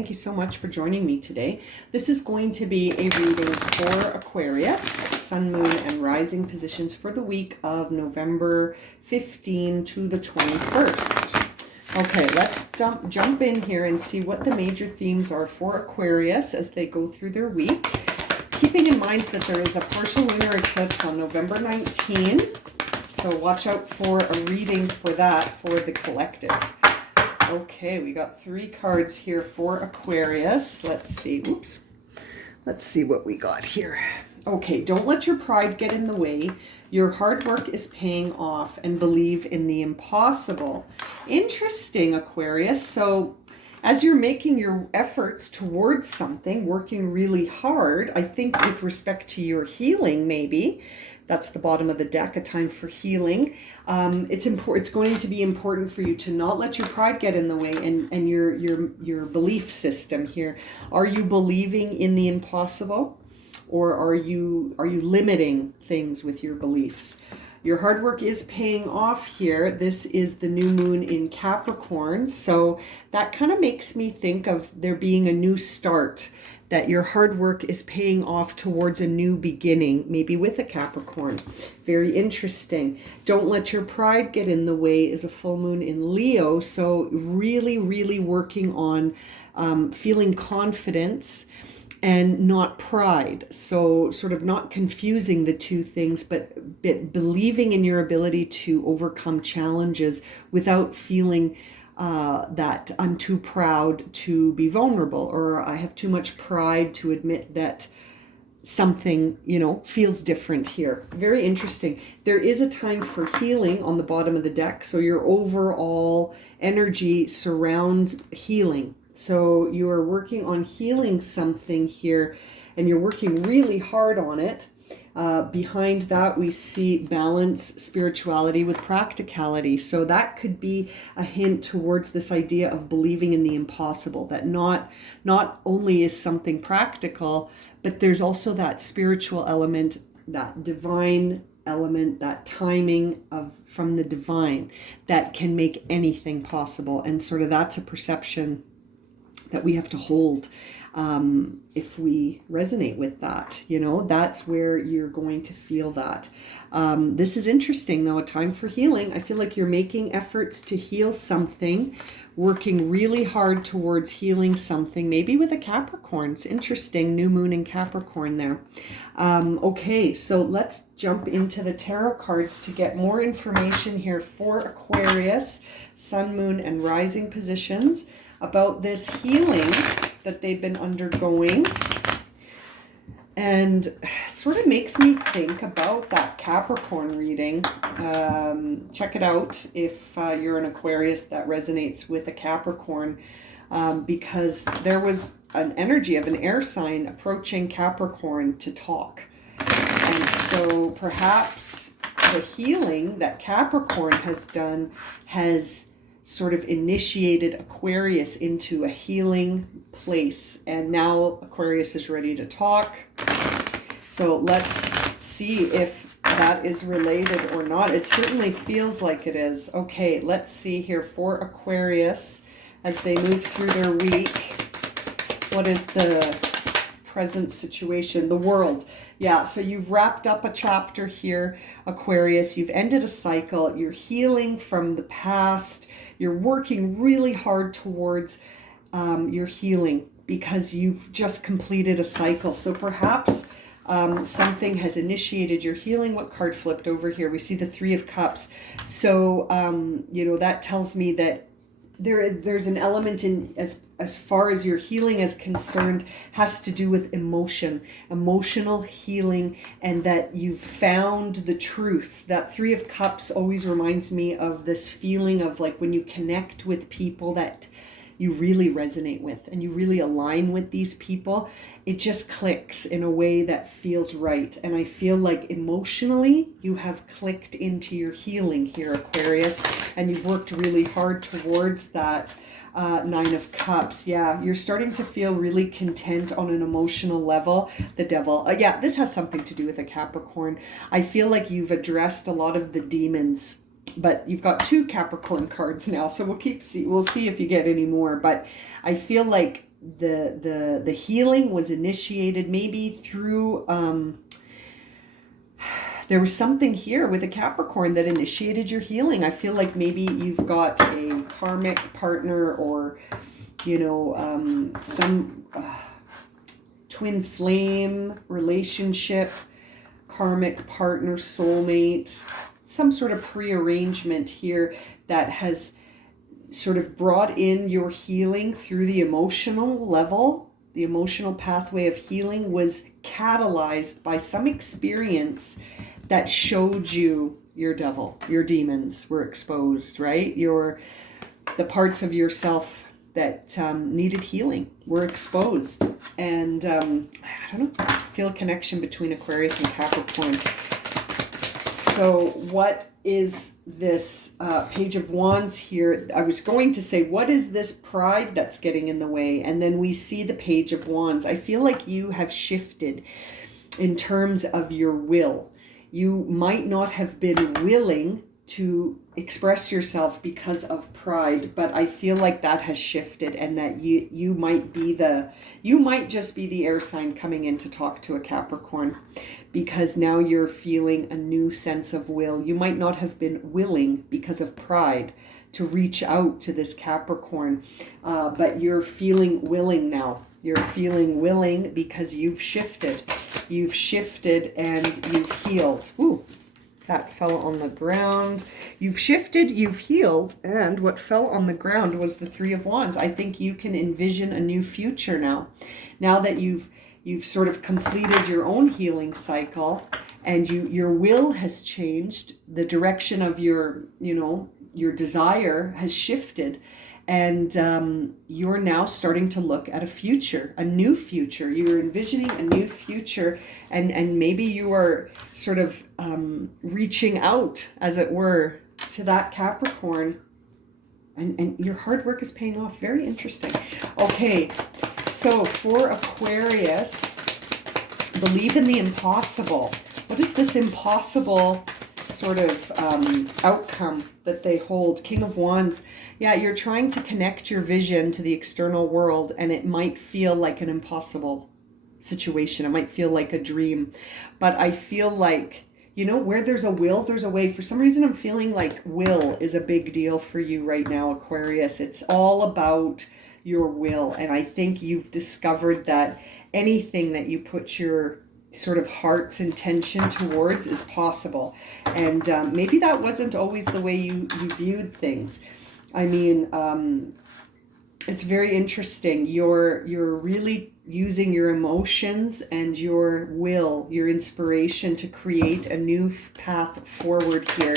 Thank you so much for joining me today. This is going to be a reading for Aquarius, Sun, Moon, and Rising positions for the week of November 15 to the 21st. Okay, let's jump in here and see what the major themes are for Aquarius as they go through their week. Keeping in mind that there is a partial lunar eclipse on November 19, so watch out for a reading for that for the collective. Okay, we got 3 cards here for Aquarius. Let's see. Oops. Let's see what we got here. Okay, don't let your pride get in the way. Your hard work is paying off, and believe in the impossible. Interesting, Aquarius. So as you're making your efforts towards something, working really hard, I think with respect to your healing, maybe, that's the bottom of the deck, a time for healing. It's going to be important for you to not let your pride get in the way and your belief system here. Are you believing in the impossible, or are you limiting things with your beliefs? Your hard work is paying off here. This is the new moon in Capricorn, so that kind of makes me think of there being a new start, that your hard work is paying off towards a new beginning, maybe with a Capricorn. Very interesting. Don't let your pride get in the way is a full moon in Leo, so really, really working on feeling confidence and not pride. So sort of not confusing the two things, but believing in your ability to overcome challenges without feeling that I'm too proud to be vulnerable, or I have too much pride to admit that something, feels different here. Very interesting. There is a time for healing on the bottom of the deck. So your overall energy surrounds healing. So you are working on healing something here, and you're working really hard on it. Behind that, we see balance, spirituality with practicality. So that could be a hint towards this idea of believing in the impossible, that not only is something practical, but there's also that spiritual element, that divine element, that timing from the divine that can make anything possible. And sort of that's a perception that we have to hold. If we resonate with that, that's where you're going to feel that. This is interesting, though, a time for healing. I feel like you're making efforts to heal something, working really hard towards healing something, maybe with a Capricorn. It's interesting, new moon in Capricorn there. Okay, so let's jump into the tarot cards to get more information here for Aquarius, Sun, Moon, and Rising positions about this healing that they've been undergoing, and sort of makes me think about that Capricorn reading. Check it out if you're an Aquarius that resonates with a Capricorn, because there was an energy of an air sign approaching Capricorn to talk. And so perhaps the healing that Capricorn has done has sort of initiated Aquarius into a healing place, and now Aquarius is ready to talk. So let's see if that is related or not. It certainly feels like it is. Okay, let's see here for Aquarius as they move through their week. What is the present situation? The world. Yeah, so you've wrapped up a chapter here, Aquarius. You've ended a cycle. You're healing from the past. You're working really hard towards your healing because you've just completed a cycle. So perhaps something has initiated your healing. What card flipped over here? We see the 3 of Cups. So, that tells me that there's an element in as far as your healing is concerned has to do with emotional healing, and that you've found the truth. That 3 of Cups always reminds me of this feeling of like when you connect with people that you really resonate with and you really align with these people, it just clicks in a way that feels right. And I feel like emotionally you have clicked into your healing here, Aquarius, and you've worked really hard towards that 9 of Cups. Yeah, you're starting to feel really content on an emotional level. The Devil. Yeah, this has something to do with a Capricorn. I feel like you've addressed a lot of the demons, but you've got 2 Capricorn cards now, so we'll see if you get any more. But I feel like the healing was initiated maybe through there was something here with a Capricorn that initiated your healing. I feel like maybe you've got a karmic partner, or some twin flame relationship, karmic partner, soulmate, some sort of prearrangement here that has sort of brought in your healing through the emotional level. The emotional pathway of healing was catalyzed by some experience that showed you your devil, your demons were exposed, right? The parts of yourself that needed healing were exposed. And I don't know, I feel a connection between Aquarius and Capricorn. So what is this Page of Wands here? I was going to say, what is this pride that's getting in the way? And then we see the Page of Wands. I feel like you have shifted in terms of your will. You might not have been willing to express yourself because of pride, but I feel like that has shifted, and that you might just be the air sign coming in to talk to a Capricorn, because now you're feeling a new sense of will. You might not have been willing because of pride to reach out to this Capricorn, but you're feeling willing now. You're feeling willing because you've shifted. You've shifted and you've healed. Ooh, that fell on the ground. You've shifted, you've healed, and what fell on the ground was the Three of Wands. I think you can envision a new future now. Now that you've sort of completed your own healing cycle, and your will has changed, the direction of your desire has shifted, and you're now starting to look at a future, a new future. You're envisioning a new future, and maybe you are sort of reaching out, as it were, to that Capricorn, and your hard work is paying off. Very interesting. Okay, so for Aquarius, believe in the impossible. What is this impossible sort of outcome that they hold? King of Wands. Yeah, you're trying to connect your vision to the external world, and it might feel like an impossible situation. It might feel like a dream, but I feel like, where there's a will, there's a way. For some reason, I'm feeling like will is a big deal for you right now, Aquarius. It's all about your will, and I think you've discovered that anything that you put your sort of heart's intention towards is possible. And maybe that wasn't always the way you viewed things. I mean, it's very interesting. You're really using your emotions and your will, your inspiration, to create a new path forward here,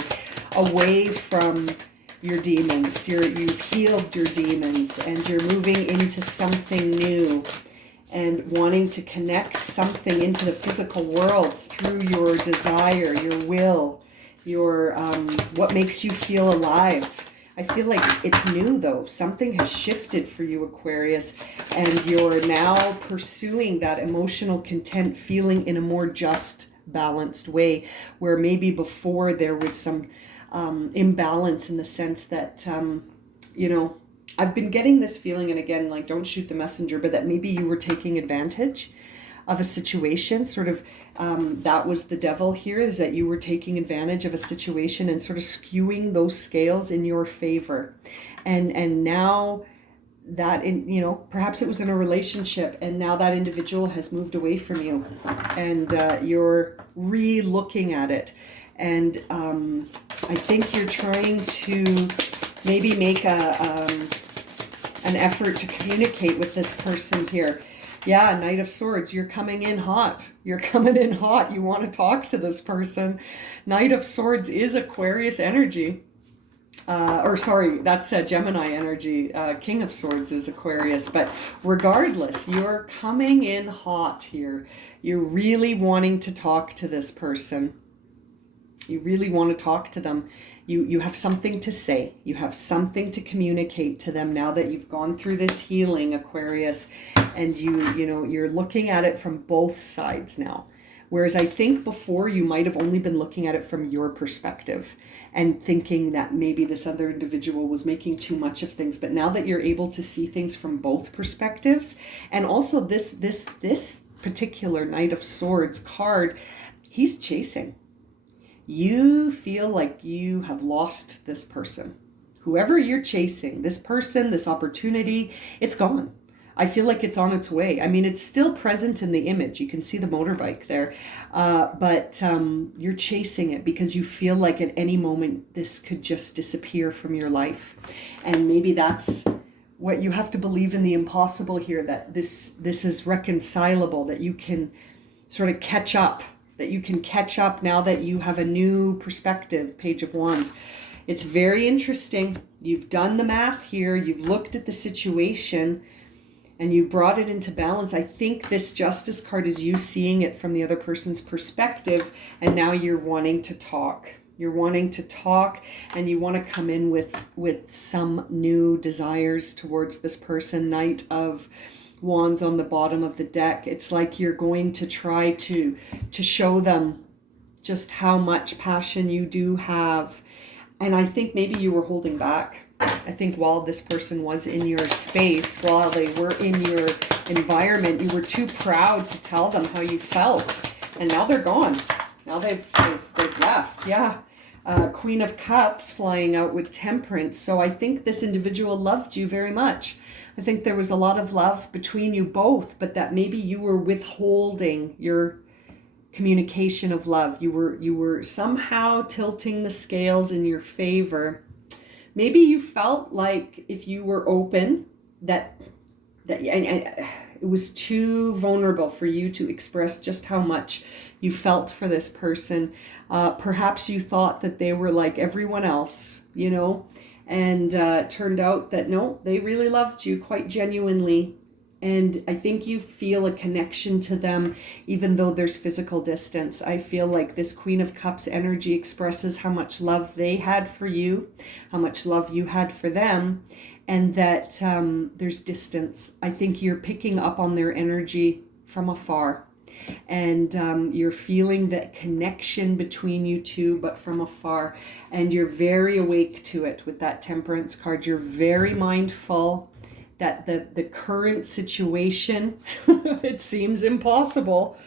away from your demons. You've healed your demons, and you're moving into something new, and wanting to connect something into the physical world through your desire, your will, your what makes you feel alive. I feel like it's new, though. Something has shifted for you, Aquarius, and you're now pursuing that emotional content feeling in a more just, balanced way, where maybe before there was some imbalance, in the sense that, I've been getting this feeling, and again, like, don't shoot the messenger, but that maybe you were taking advantage of a situation, sort of, that was the devil here, is that you were taking advantage of a situation and sort of skewing those scales in your favor. And now that, perhaps it was in a relationship, and now that individual has moved away from you, and you're re-looking at it. And I think you're trying to maybe make an effort to communicate with this person here. Yeah, Knight of Swords, you're coming in hot. You're coming in hot. You want to talk to this person. Knight of Swords is Aquarius energy. That's Gemini energy. King of Swords is Aquarius. But regardless, you're coming in hot here. You're really wanting to talk to this person. You really want to talk to them. You have something to say. You have something to communicate to them now that you've gone through this healing, Aquarius, and you're looking at it from both sides now, Whereas I think before you might have only been looking at it from your perspective and thinking that maybe this other individual was making too much of things. But now that you're able to see things from both perspectives, and also this particular Knight of Swords card, he's chasing. You feel like you have lost this person. Whoever you're chasing, this person, this opportunity, it's gone. I feel like it's on its way. I mean, it's still present in the image. You can see the motorbike there. But you're chasing it because you feel like at any moment this could just disappear from your life. And maybe that's what you have to believe in, the impossible here, that this is reconcilable, that you can sort of catch up, now that you have a new perspective. Page of Wands. It's very interesting. You've done the math here. You've looked at the situation and you brought it into balance. I think this Justice card is you seeing it from the other person's perspective, and now you're wanting to talk. You're wanting to talk, and you want to come in with some new desires towards this person. Knight of Wands on the bottom of the deck. It's like you're going to try to show them just how much passion you do have. And I think maybe you were holding back. I think while this person was in your space, while they were in your environment, you were too proud to tell them how you felt. And now they're gone. Now they've left. Yeah. Queen of Cups flying out with Temperance. So I think this individual loved you very much. I think there was a lot of love between you both, but that maybe you were withholding your communication of love. You were somehow tilting the scales in your favor. Maybe you felt like if you were open, that it was too vulnerable for you to express just how much you felt for this person. Perhaps you thought that they were like everyone else, you know, and it turned out that no, they really loved you quite genuinely. And I think you feel a connection to them, even though there's physical distance. I feel like this Queen of Cups energy expresses how much love they had for you, how much love you had for them, and that there's distance. I think you're picking up on their energy from afar. And you're feeling that connection between you two, but from afar. And you're very awake to it with that Temperance card. You're very mindful that the current situation, it seems impossible.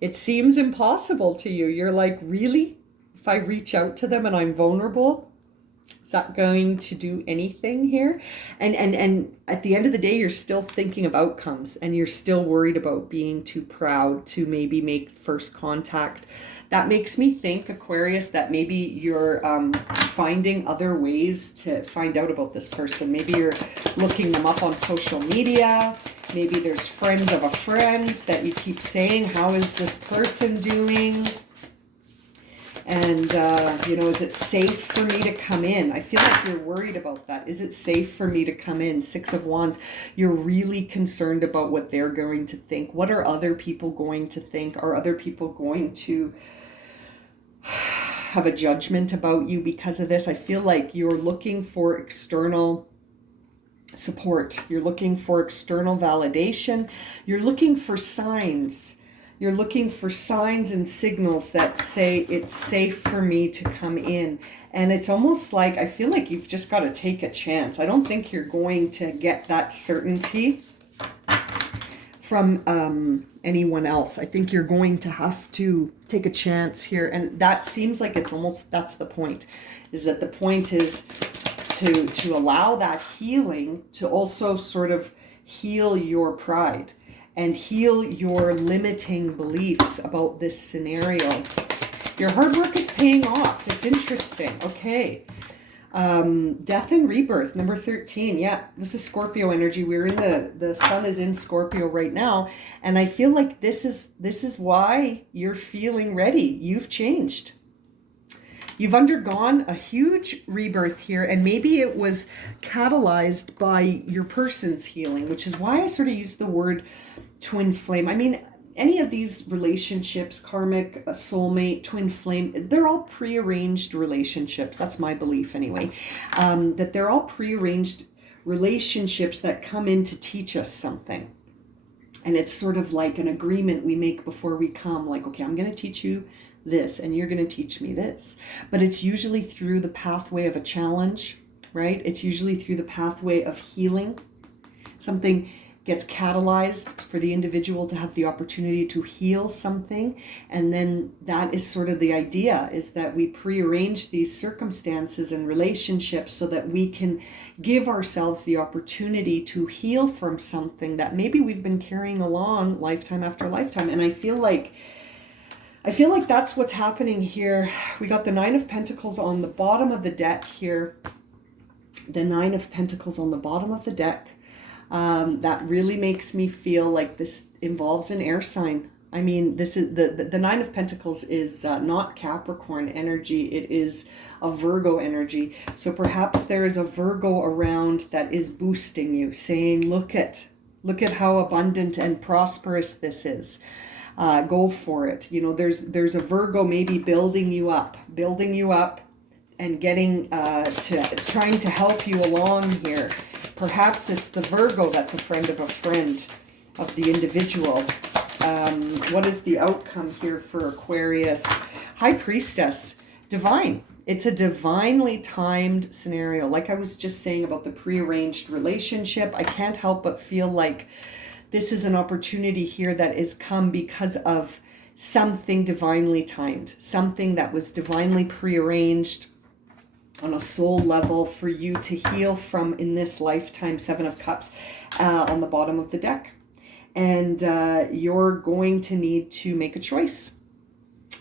It seems impossible to you. You're like, really? If I reach out to them and I'm vulnerable, is that going to do anything here? And at the end of the day, you're still thinking of outcomes, and you're still worried about being too proud to maybe make first contact. That makes me think, Aquarius, that maybe you're finding other ways to find out about this person. Maybe you're looking them up on social media. Maybe there's friends of a friend that you keep saying, how is this person doing? And, you know, is it safe for me to come in? I feel like you're worried about that. Is it safe for me to come in? Six of Wands. You're really concerned about what they're going to think. What are other people going to think? Are other people going to have a judgment about you because of this? I feel like you're looking for external support. You're looking for external validation. You're looking for signs. You're looking for signs and signals that say it's safe for me to come in. And it's almost like, I feel like you've just got to take a chance. I don't think you're going to get that certainty from anyone else. I think you're going to have to take a chance here. And that seems like it's almost, that's the point, is that the point is to allow that healing to also sort of heal your pride and heal your limiting beliefs about this scenario. Your hard work is paying off. It's interesting. Okay. Death and rebirth, number 13. Yeah, this is Scorpio energy. We're in the sun is in Scorpio right now. And I feel like this is why you're feeling ready. You've changed. You've undergone a huge rebirth here, and maybe it was catalyzed by your person's healing, which is why I sort of use the word twin flame. I mean, any of these relationships, karmic, a soulmate, twin flame, they're all prearranged relationships. That's my belief anyway, that they're all prearranged relationships that come in to teach us something. And it's sort of like an agreement we make before we come, like, okay, I'm going to teach you this and you're going to teach me this. But it's usually through the pathway of a challenge, right? It's usually through the pathway of healing. Something gets catalyzed for the individual to have the opportunity to heal something. And then that is sort of the idea, is that we prearrange these circumstances and relationships so that we can give ourselves the opportunity to heal from something that maybe we've been carrying along lifetime after lifetime. And I feel like that's what's happening here. We got the Nine of Pentacles on the bottom of the deck here. The Nine of Pentacles on the bottom of the deck. That really makes me feel like this involves an air sign. I mean, this is the Nine of Pentacles is not Capricorn energy. It is a Virgo energy. So perhaps there is a Virgo around that is boosting you, saying, look at how abundant and prosperous this is. Go for it. You know, there's a Virgo maybe building you up and getting trying to help you along here. Perhaps it's the Virgo that's a friend of the individual. What is the outcome here for Aquarius? High Priestess, divine. It's a divinely timed scenario. Like I was just saying about the prearranged relationship, I can't help but feel like this is an opportunity here that is come because of something divinely timed, something that was divinely prearranged on a soul level for you to heal from in this lifetime. Seven of Cups on the bottom of the deck. And you're going to need to make a choice.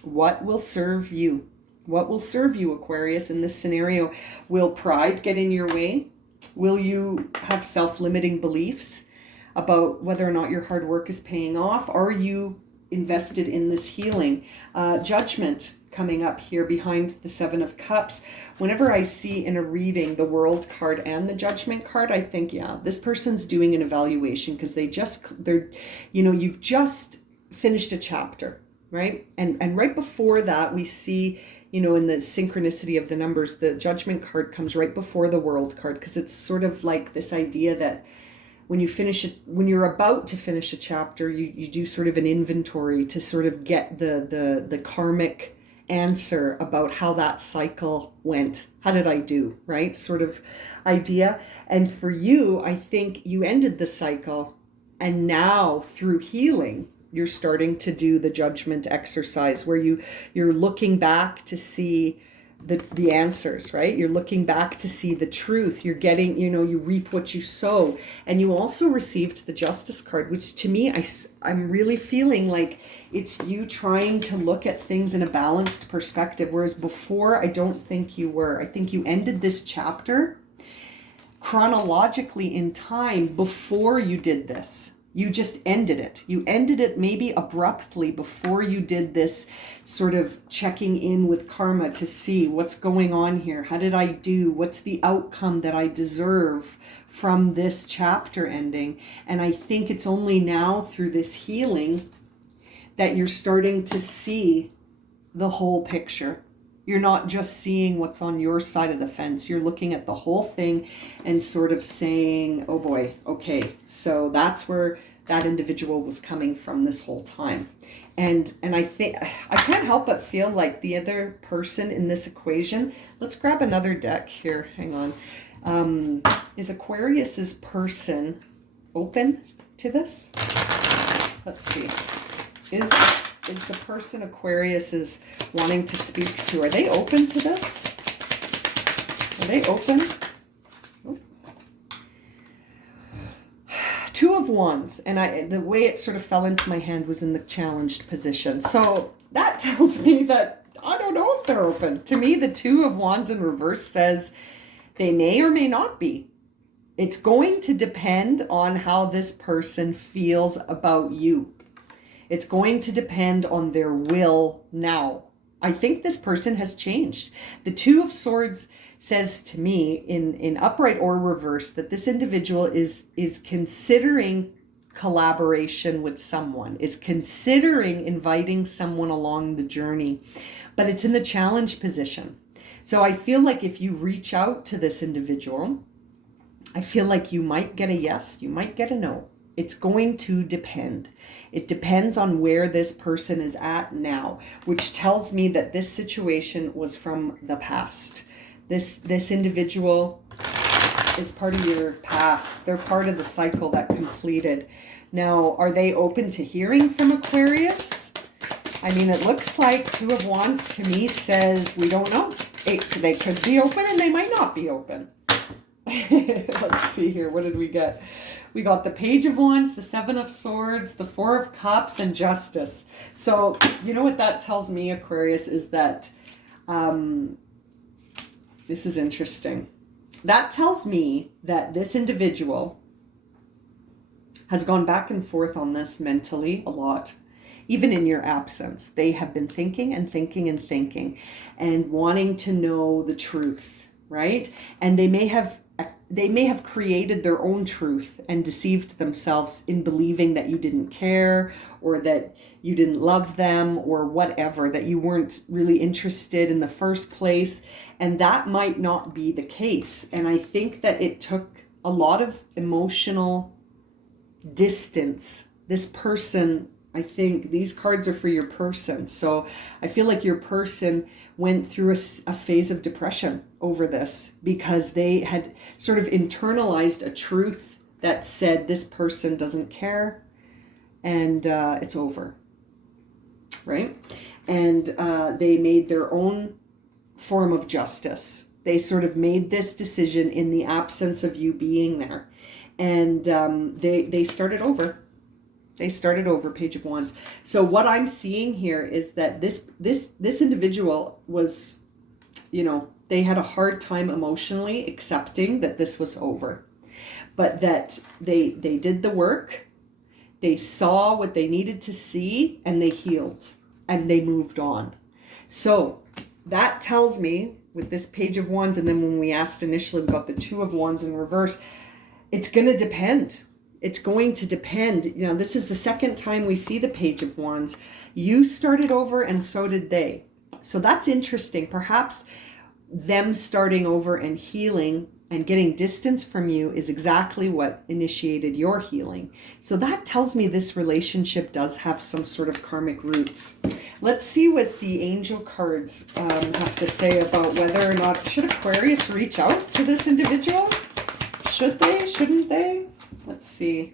What will serve you? What will serve you, Aquarius, in this scenario? Will pride get in your way? Will you have self-limiting beliefs about whether or not your hard work is paying off? Are you invested in this healing? Judgment coming up here behind the Seven of Cups. Whenever I see in a reading the World card and the Judgment card, I think, yeah, this person's doing an evaluation because you've just finished a chapter, right? And right before that, we see, you know, in the synchronicity of the numbers, the Judgment card comes right before the World card, because it's sort of like this idea that when you're about to finish a chapter, you do sort of an inventory to sort of get the karmic answer about how that cycle went. How did I do, right? Sort of idea. And for you, I think you ended the cycle, and now through healing, you're starting to do the judgment exercise where you're looking back to see the answers, right? You're looking back to see the truth. You're getting, you know, you reap what you sow. And you also received the Justice card, which to me, I'm really feeling like it's you trying to look at things in a balanced perspective. Whereas before, I don't think you were. I think you ended this chapter chronologically in time before you did this. You just ended it. You ended it maybe abruptly before you did this sort of checking in with karma to see what's going on here. How did I do? What's the outcome that I deserve from this chapter ending? And I think it's only now through this healing that you're starting to see the whole picture. You're not just seeing what's on your side of the fence. You're looking at the whole thing and sort of saying, oh boy, okay, so that's where that individual was coming from this whole time. And I think, I can't help but feel like the other person in this equation, let's grab another deck here, hang on. Is Aquarius's person open to this? Let's see. Is the person Aquarius is wanting to speak to, are they open to this? Are they open? Oh. Two of Wands, and the way it sort of fell into my hand was in the challenged position. So that tells me that I don't know if they're open. To me, the Two of Wands in reverse says they may or may not be. It's going to depend on how this person feels about you. It's going to depend on their will now. I think this person has changed. The Two of Swords says to me in upright or reverse that this individual is considering collaboration with someone, is considering inviting someone along the journey, but it's in the challenge position. So I feel like if you reach out to this individual, I feel like you might get a yes, you might get a no. It's going to depend. It depends on where this person is at now, which tells me that this situation was from the past. This individual is part of your past. They're part of the cycle that completed. Now, are they open to hearing from Aquarius? I mean, it looks like Two of Wands to me says, we don't know. They could be open and they might not be open. Let's see here. What did we get? We got the Page of Wands, the Seven of Swords, the Four of Cups, and Justice. So, you know what that tells me, Aquarius, is that this is interesting. That tells me that this individual has gone back and forth on this mentally a lot. Even in your absence, they have been thinking and thinking and thinking and wanting to know the truth, right? And they may have created their own truth and deceived themselves in believing that you didn't care or that you didn't love them or whatever, that you weren't really interested in the first place. And that might not be the case. And I think that it took a lot of emotional distance. This person, I think these cards are for your person. So I feel like your person went through a phase of depression over this because they had sort of internalized a truth that said this person doesn't care and it's over, right? And they made their own form of justice. They sort of made this decision in the absence of you being there. And they started over. They started over, Page of Wands. So what I'm seeing here is that this individual was, you know, they had a hard time emotionally accepting that this was over. But that they did the work, they saw what they needed to see, and they healed, and they moved on. So that tells me, with this Page of Wands, and then when we asked initially about the Two of Wands in reverse, it's going to depend. It's going to depend. You know, this is the second time we see the Page of Wands. You started over and so did they. So that's interesting. Perhaps them starting over and healing and getting distance from you is exactly what initiated your healing. So that tells me this relationship does have some sort of karmic roots. Let's see what the angel cards have to say about whether or not, should Aquarius reach out to this individual? Should they? Shouldn't they? Let's see.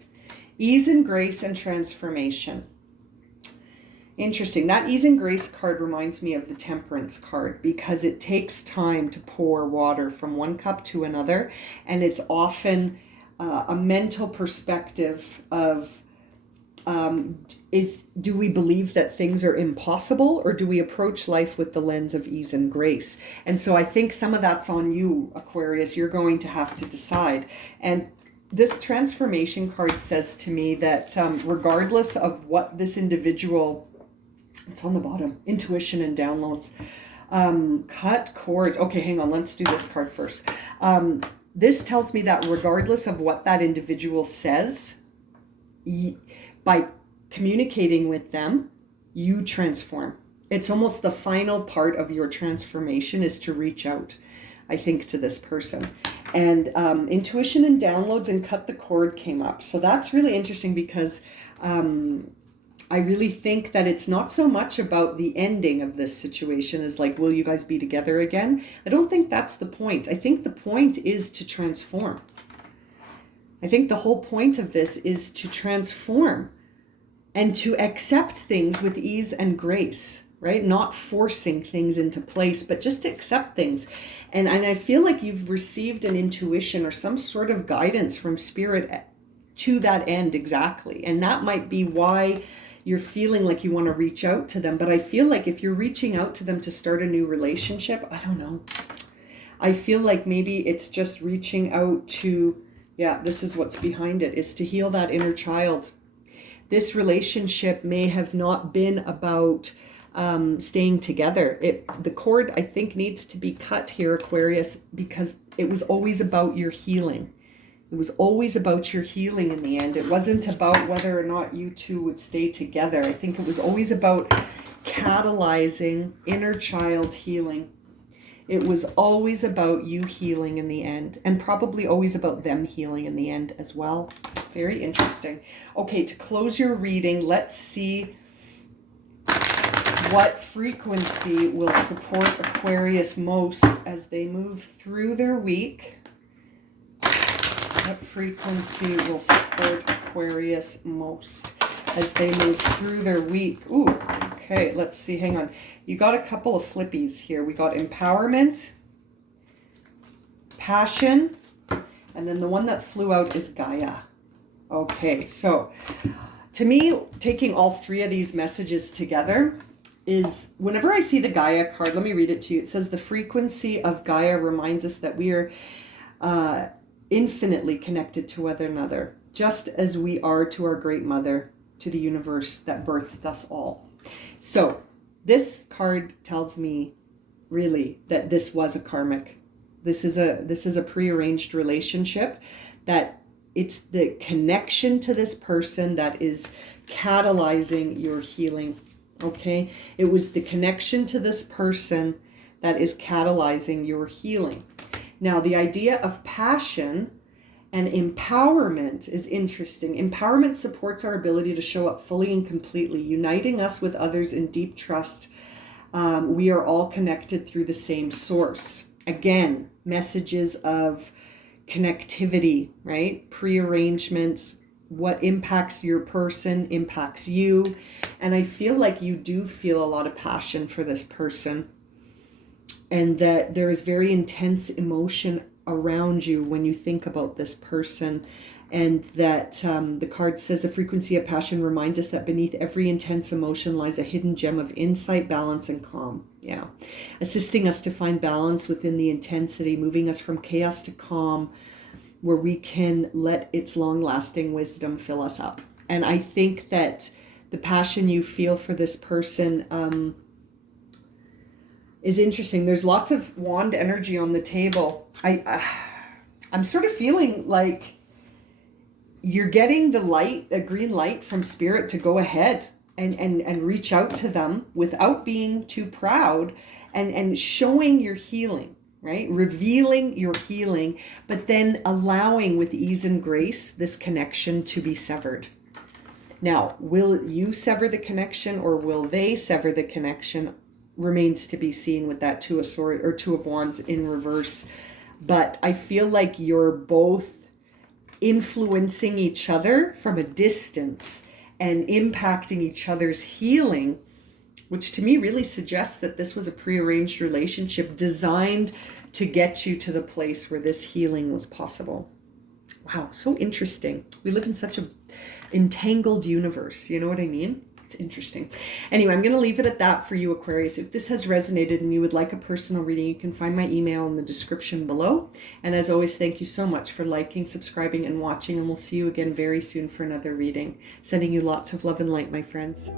Ease and grace and transformation. Interesting. That ease and grace card reminds me of the Temperance card because it takes time to pour water from one cup to another. And it's often a mental perspective of, do we believe that things are impossible, or do we approach life with the lens of ease and grace? And so I think some of that's on you, Aquarius. You're going to have to decide. And this transformation card says to me that regardless of what this individual, it's on the bottom, intuition and downloads, cut cords. Okay, hang on, let's do this card first. This tells me that regardless of what that individual says, by communicating with them, you transform. It's almost the final part of your transformation is to reach out, I think, to this person. And intuition and downloads and cut the cord came up. So that's really interesting because I really think that it's not so much about the ending of this situation as like, will you guys be together again? I don't think that's the point. I think the point is to transform. I think the whole point of this is to transform and to accept things with ease and grace, right? Not forcing things into place, but just to accept things. And I feel like you've received an intuition or some sort of guidance from spirit to that end exactly. And that might be why you're feeling like you want to reach out to them. But I feel like if you're reaching out to them to start a new relationship, I don't know. I feel like maybe it's just reaching out to, yeah, this is what's behind it, is to heal that inner child. This relationship may have not been about staying together. The cord, I think, needs to be cut here, Aquarius, because it was always about your healing. It was always about your healing in the end. It wasn't about whether or not you two would stay together. I think it was always about catalyzing inner child healing. It was always about you healing in the end, and probably always about them healing in the end as well. Very interesting. Okay, to close your reading, let's see what frequency will support Aquarius most as they move through their week. What frequency will support Aquarius most as they move through their week? Ooh, okay, let's see. Hang on. You got a couple of flippies here. We got empowerment, passion, and then the one that flew out is Gaia. Okay, so to me, taking all three of these messages together is, whenever I see the Gaia card, let me read it to you. It says the frequency of Gaia reminds us that we are infinitely connected to one another, just as we are to our great mother, to the universe that birthed us all. So this card tells me really that this was a karmic. This is a prearranged relationship, that it's the connection to this person that is catalyzing your healing. Okay, it was the connection to this person that is catalyzing your healing. Now, the idea of passion and empowerment is interesting. Empowerment supports our ability to show up fully and completely, uniting us with others in deep trust. We are all connected through the same source. Again, messages of connectivity, right? Prearrangements. What impacts your person impacts you. And I feel like you do feel a lot of passion for this person, and that there is very intense emotion around you when you think about this person. And that the card says the frequency of passion reminds us that beneath every intense emotion lies a hidden gem of insight, balance, and calm. Yeah. Assisting us to find balance within the intensity, moving us from chaos to calm, where we can let its long-lasting wisdom fill us up. And I think that the passion you feel for this person is interesting. There's lots of wand energy on the table. I'm sort of feeling like you're getting the light, a green light from spirit to go ahead and reach out to them without being too proud, and showing your healing, right? Revealing your healing, but then allowing with ease and grace this connection to be severed. Now, will you sever the connection, or will they sever the connection? Remains to be seen with that Two of Swords or Two of Wands in reverse. But I feel like you're both influencing each other from a distance and impacting each other's healing, which to me really suggests that this was a prearranged relationship designed to get you to the place where this healing was possible. Wow, so interesting. We live in such a entangled universe, you know what I mean? It's interesting. Anyway, I'm going to leave it at that for you, Aquarius. If this has resonated and you would like a personal reading, you can find my email in the description below. And as always, thank you so much for liking, subscribing, and watching. And we'll see you again very soon for another reading. Sending you lots of love and light, my friends.